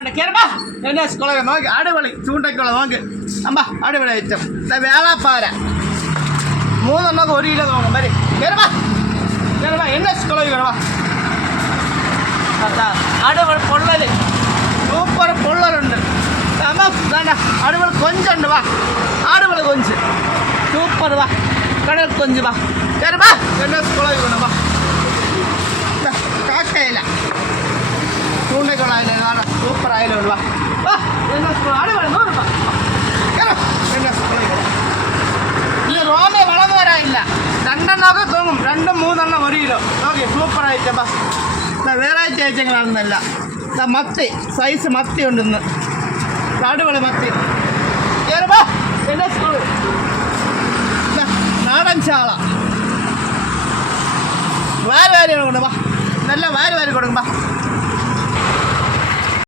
നോക്കി അടിപൊളി ചൂണ്ടയ്ക്കുള്ള നോക്ക് അമ്പ അടിപൊളി ഐറ്റം വേളാപ്പാര 3 എണ്ണമൊക്കെ 1 കിലോ നോക്കും വരി കയറുമ്പോ NS കയറുവാ അടിപൊളി പൊള്ളല് സൂപ്പർ പൊള്ളലുണ്ട് അടിപൊളി കൊഞ്ചുണ്ട് വാ അടിപൊളി കൊഞ്ച് സൂപ്പർ വാ കടൽ കൊഞ്ച് വാ കയറുമ്പോ NS വേണം വാ കാക്കയില ചൂണ്ടയ്ക്കുള്ള അതിൽ സൂപ്പർ ആയാലും വാ അടിപൊളി നോക്കാം ഇനി റോമ വളർന്നു വരാനില്ല 2 എണ്ണമൊക്കെ തൂങ്ങും 2, 3 എണ്ണം 1 കിലോ നോക്കി സൂപ്പർ ഐറ്റം വെറൈറ്റി ഐറ്റങ്ങളാണെന്നല്ല മത്തി സൈസ് മത്തി ഉണ്ട് ഇന്ന് അടിപൊളി മത്തി കയറുമ്പോ നാടൻ ചാള വാരി കൊണ്ട് വാ നല്ല വാരി കൊടുക്കും വാ